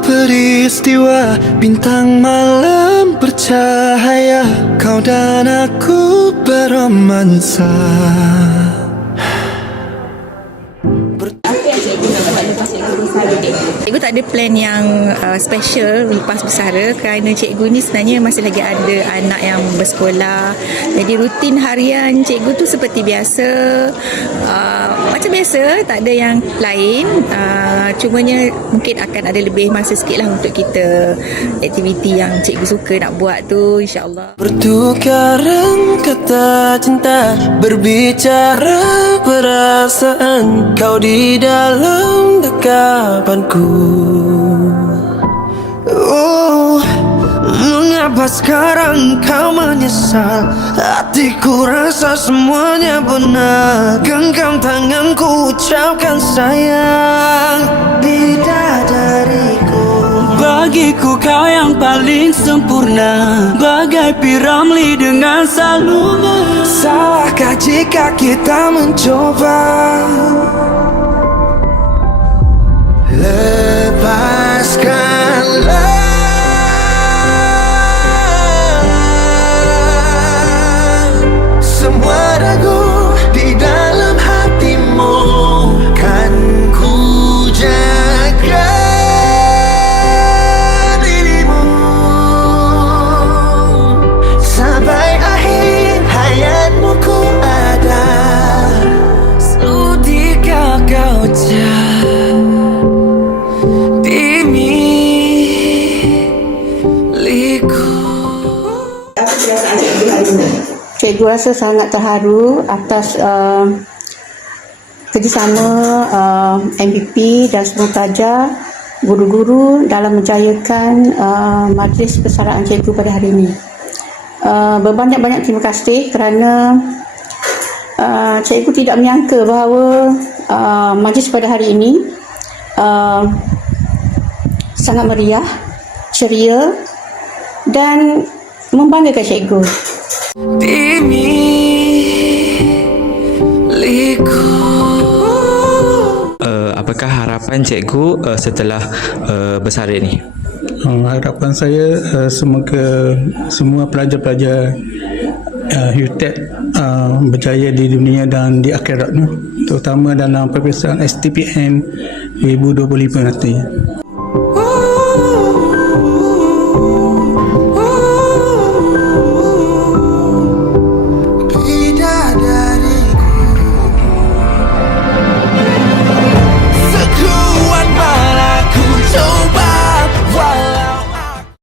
Peristiwa Bintang malam bercahaya. Kau dan aku beromansa tak ada plan yang uh, special lepas bersara kerana cikgu ni sebenarnya masih lagi ada anak yang bersekolah. Jadi rutin harian cikgu tu seperti biasa. Uh, macam biasa, tak ada yang lain. Uh, cumanya mungkin akan ada lebih masa sikit lah untuk kita aktiviti yang cikgu suka nak buat tu insyaAllah. Bertukaran kata cinta Berbicara perasaan Kau di dalam dekapanku Oh, mengapa sekarang kau menyesal? Hatiku rasa semuanya benar. Genggam tanganku ucapkan sayang. Bidadariku. Bagiku kau yang paling sempurna. Bagai piramli dengan salungan Salahkah jika kita mencoba Cikgu rasa sangat terharu atas uh, kerjasama uh, MVP dan semua pelajar, guru-guru dalam menjayakan uh, majlis persaraan cikgu pada hari ini. Uh, berbanyak-banyak terima kasih kerana uh, cikgu tidak menyangka bahawa uh, majlis pada hari ini uh, sangat meriah, ceria dan membanggakan cikgu. di milikku uh, apakah harapan cikgu uh, setelah uh, bersara ni? Uh, harapan saya uh, semoga semua pelajar-pelajar uh, UTED uh, berjaya di dunia dan di akhirat terutama dalam peperiksaan STPM 2025 nanti.